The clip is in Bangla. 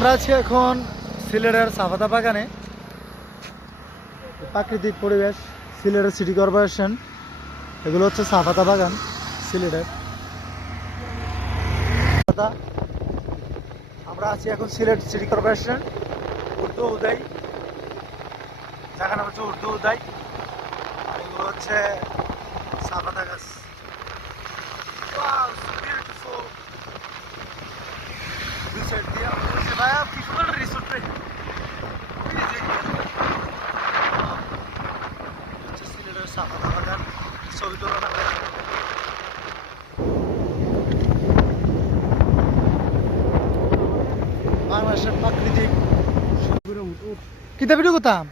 আমরা আছি এখন সিলেটের চাপাতা বাগানে। প্রাকৃতিক পরিবেশ, সিলেটের সিটি কর্পোরেশন, এগুলো হচ্ছে চাপাতা বাগান সিলেটের। আমরা আছি এখন সিলেট সিটি কর্পোরেশন উর্দু উদয়, জায়গা নাম হচ্ছে উর্দু উদয়। আর এগুলো হচ্ছে চাপাতা গাছ। Wow, so beautiful. দুই সাইড দিয়ে ভাইয়া কি সুন্দর রিসোর্ট রে। সিলেটের চাপাতা বাগান ছবি তোলা হবে। বাংলাদেশের প্রাকৃতিক কিতা ভিডিও করতাম।